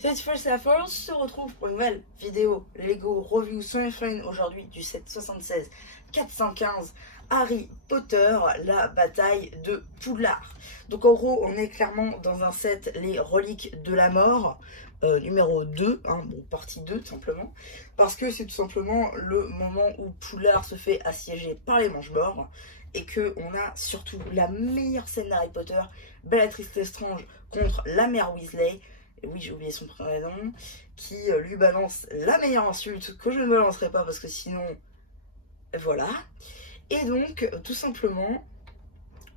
Cette fois, c'est la fois, on se retrouve pour une nouvelle vidéo Lego Review sans fin aujourd'hui du set 76 415 Harry Potter, la bataille de Poudlard. Donc en gros, on est clairement dans un set les reliques de la mort, numéro 2, hein, bon, partie 2 tout simplement, parce que c'est tout simplement le moment où Poudlard se fait assiéger par les Mange-Morts et que on a surtout la meilleure scène d'Harry Potter, Bellatrix Lestrange contre la mère Weasley. Et oui, j'ai oublié son prénom, qui lui balance la meilleure insulte que je ne balancerai pas parce que sinon, voilà. Et donc, tout simplement,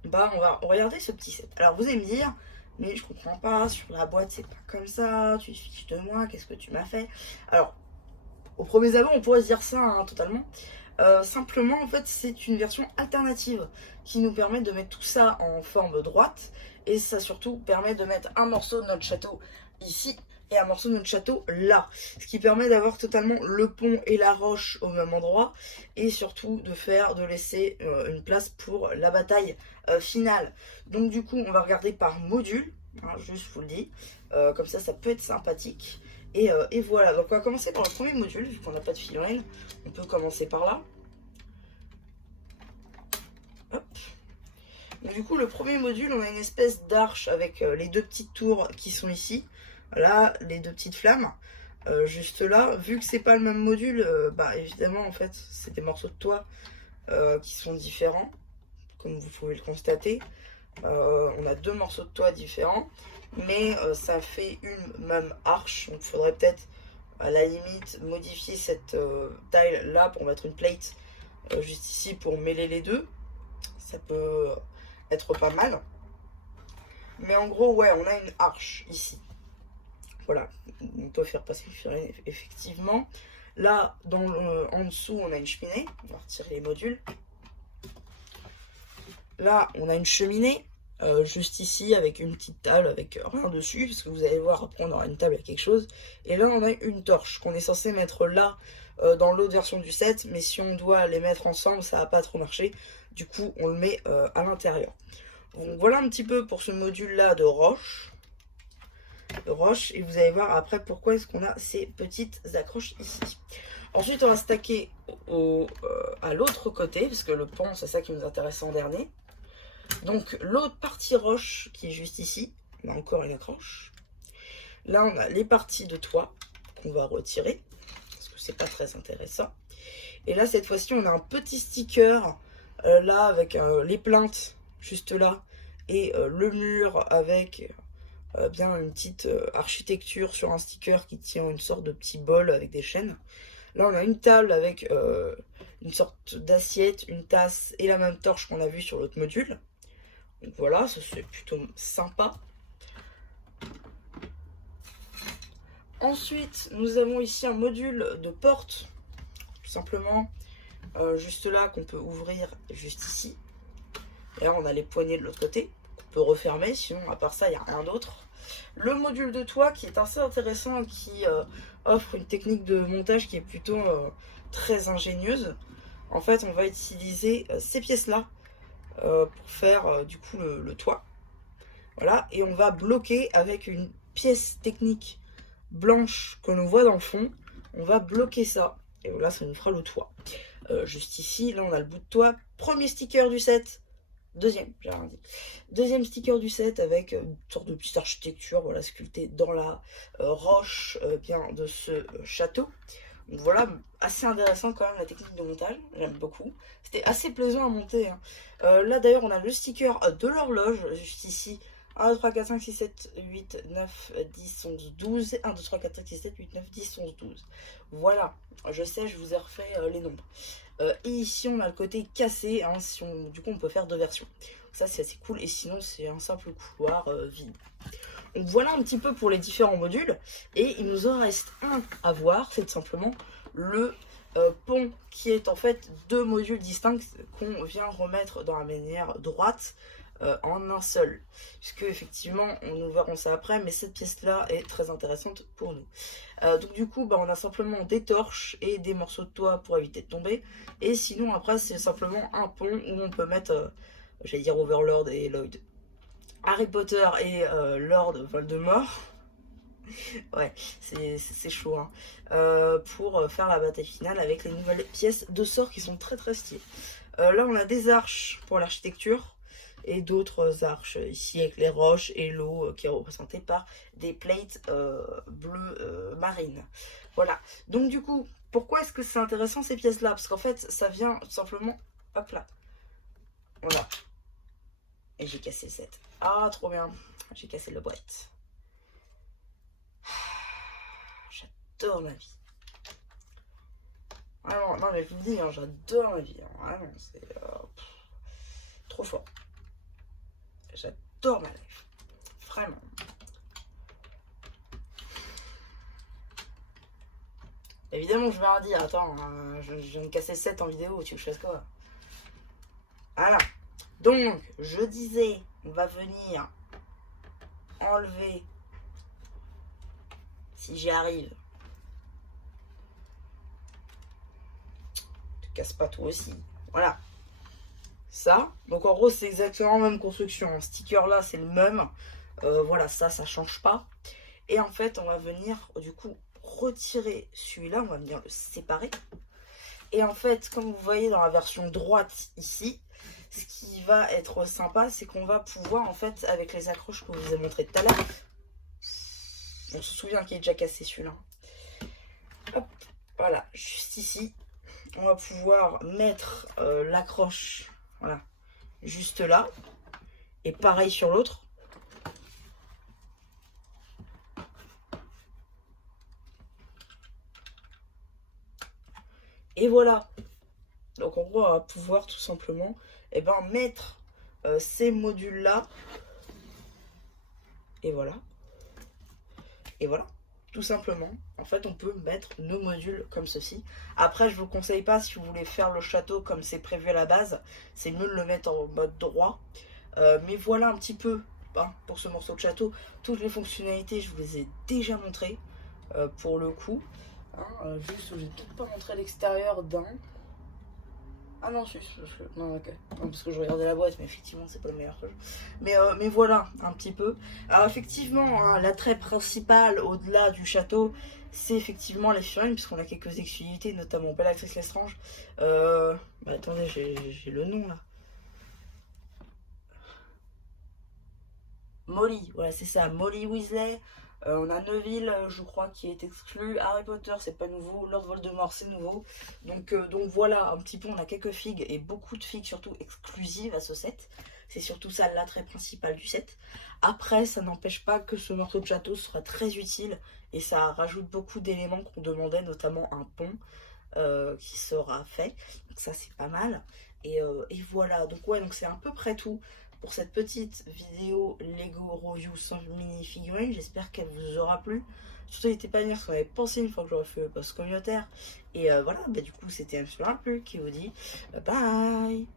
bah, on va regarder ce petit set. Alors, vous allez me dire, mais je comprends pas, sur la boîte, c'est pas comme ça, tu te fiches de moi, qu'est-ce que tu m'as fait? Alors, au premier abord, on pourrait se dire ça, hein, totalement. Simplement, en fait, c'est une version alternative qui nous permet de mettre tout ça en forme droite. Et ça surtout permet de mettre un morceau de notre château ici et un morceau de notre château là. Ce qui permet d'avoir totalement le pont et la roche au même endroit. Et surtout de laisser une place pour la bataille finale. Donc du coup, on va regarder par module. Hein, juste, je vous le dis. Comme ça peut être sympathique. Et voilà, donc on va commencer par le premier module, vu qu'on n'a pas de figurine. On peut commencer par là. Hop. Donc du coup, le premier module, on a une espèce d'arche avec les deux petites tours qui sont ici. Voilà, les deux petites flammes. Juste là, vu que c'est pas le même module, bah évidemment, en fait, c'est des morceaux de toit qui sont différents, comme vous pouvez le constater. On a deux morceaux de toit différents, mais ça fait une même arche. Donc il faudrait peut-être à la limite modifier cette taille là pour mettre une plate juste ici pour mêler les deux. Ça peut être pas mal. Mais en gros, ouais, on a une arche ici. Voilà, on peut faire passer le fil effectivement. Là, en dessous, on a une cheminée. On va retirer les modules. Là, on a une cheminée. Juste ici avec une petite table avec rien dessus, parce que vous allez voir après on aura une table avec quelque chose. Et là on a une torche qu'on est censé mettre là dans l'autre version du set, mais si on doit les mettre ensemble ça va pas trop marcher, du coup on le met à l'intérieur. Donc voilà un petit peu pour ce module là de roche, et vous allez voir après pourquoi est-ce qu'on a ces petites accroches ici. Ensuite on va stacker à l'autre côté, parce que le pont c'est ça qui nous intéresse en dernier. Donc l'autre partie roche qui est juste ici, on a encore une accroche. Là on a les parties de toit qu'on va retirer, parce que c'est pas très intéressant. Et là cette fois-ci on a un petit sticker là avec les plaintes juste là, et le mur avec bien une petite architecture sur un sticker qui tient une sorte de petit bol avec des chaînes. Là on a une table avec une sorte d'assiette, une tasse et la même torche qu'on a vue sur l'autre module. Donc voilà, ça c'est plutôt sympa. Ensuite, nous avons ici un module de porte, tout simplement, juste là, qu'on peut ouvrir juste ici. Et là, on a les poignées de l'autre côté, qu'on peut refermer, sinon à part ça, il n'y a rien d'autre. Le module de toit qui est assez intéressant, qui offre une technique de montage qui est plutôt très ingénieuse. En fait, on va utiliser ces pièces-là pour faire du coup le toit. Voilà, et on va bloquer avec une pièce technique blanche que l'on voit dans le fond. On va bloquer ça, et voilà, ça nous fera le toit. Juste ici, là on a le bout de toit. Premier sticker du set. Deuxième, j'ai rien dit. Deuxième sticker du set avec une sorte de petite architecture, voilà, sculptée dans la roche bien de ce château. Donc voilà, assez intéressant quand même la technique de montage, j'aime beaucoup. C'était assez plaisant à monter. Hein. Là d'ailleurs on a le sticker de l'horloge, juste ici. 1, 2, 3, 4, 5, 6, 7, 8, 9, 10, 11, 12. 1, 2, 3, 4, 5, 6, 7, 8, 9, 10, 11, 12. Voilà, je sais, je vous ai refait les nombres. Et ici on a le côté cassé, hein, du coup on peut faire deux versions. Ça c'est assez cool, et sinon c'est un simple couloir vide. Donc voilà un petit peu pour les différents modules, et il nous en reste un à voir, c'est tout simplement le pont, qui est en fait deux modules distincts qu'on vient remettre dans la manière droite en un seul, puisque effectivement nous verrons ça après, mais cette pièce là est très intéressante pour nous. Donc du coup bah, on a simplement des torches et des morceaux de toit pour éviter de tomber, et sinon après c'est simplement un pont où on peut mettre j'allais dire Overlord et Lloyd, Harry Potter et Lord Voldemort. Ouais, c'est chaud, hein. Pour faire la bataille finale avec les nouvelles pièces de sort qui sont très très stylées. Là, on a des arches pour l'architecture et d'autres arches ici avec les roches et l'eau qui est représentée par des plates bleues marines. Voilà. Donc du coup, pourquoi est-ce que c'est intéressant ces pièces-là? Parce qu'en fait, ça vient tout simplement, hop là, voilà. Et j'ai cassé le set. Ah, trop bien. J'ai cassé le boîte. J'adore ma vie. Vraiment, non mais je vous dis, hein, j'adore ma vie. Hein, vraiment, c'est trop fort. J'adore ma life. Vraiment. Évidemment, je vais rien dire. Attends, je viens de casser 7 en vidéo. Tu veux que je fasse quoi? Voilà. Donc, je disais, on va venir enlever, si j'y arrive. Tu casses pas toi aussi. Voilà. Ça. Donc, en gros, c'est exactement la même construction. Ce sticker-là, c'est le même. Voilà, ça change pas. Et en fait, on va venir, du coup, retirer celui-là. On va venir le séparer. Et en fait, comme vous voyez dans la version droite ici, ce qui va être sympa, c'est qu'on va pouvoir, en fait, avec les accroches que je vous ai montré tout à l'heure, on se souvient qu'il est déjà cassé celui-là. Hop, voilà, juste ici, on va pouvoir mettre l'accroche, voilà, juste là. Et pareil sur l'autre. Et voilà. Donc en gros, on va pouvoir tout simplement mettre ces modules-là. Et voilà. Et voilà. Tout simplement. En fait, on peut mettre nos modules comme ceci. Après, je vous conseille pas, si vous voulez faire le château comme c'est prévu à la base, c'est mieux de le mettre en mode droit. Mais voilà un petit peu, hein, pour ce morceau de château, toutes les fonctionnalités, je vous les ai déjà montrées pour le coup. Hein, juste, je vais peut-être pas montrer l'extérieur d'un. Ah non, non, ok. Non, parce que je regardais la boîte, mais effectivement, c'est pas le meilleur jeu. Mais voilà, un petit peu. Alors, effectivement, hein, l'attrait principal au-delà du château, c'est effectivement les figurines, puisqu'on a quelques exclusivités, notamment Bellatrix Lestrange. Bah, attendez, j'ai le nom là. Molly, voilà, c'est ça, Molly Weasley. On a Neville, je crois, qui est exclu. Harry Potter, c'est pas nouveau. Lord Voldemort, c'est nouveau. Donc voilà, un petit peu, on a quelques figues et beaucoup de figues, surtout exclusives à ce set. C'est surtout ça l'attrait principal du set. Après, ça n'empêche pas que ce morceau de château sera très utile et ça rajoute beaucoup d'éléments qu'on demandait, notamment un pont qui sera fait. Donc ça, c'est pas mal. Et voilà, donc ouais, donc c'est à peu près tout pour cette petite vidéo Lego Review sans mini figurines. J'espère qu'elle vous aura plu. Surtout n'hésitez pas à dire ce que vous avez pensé une fois que j'aurai fait le post communautaire. Et voilà, bah, du coup c'était un super plus qui vous dit bye bye.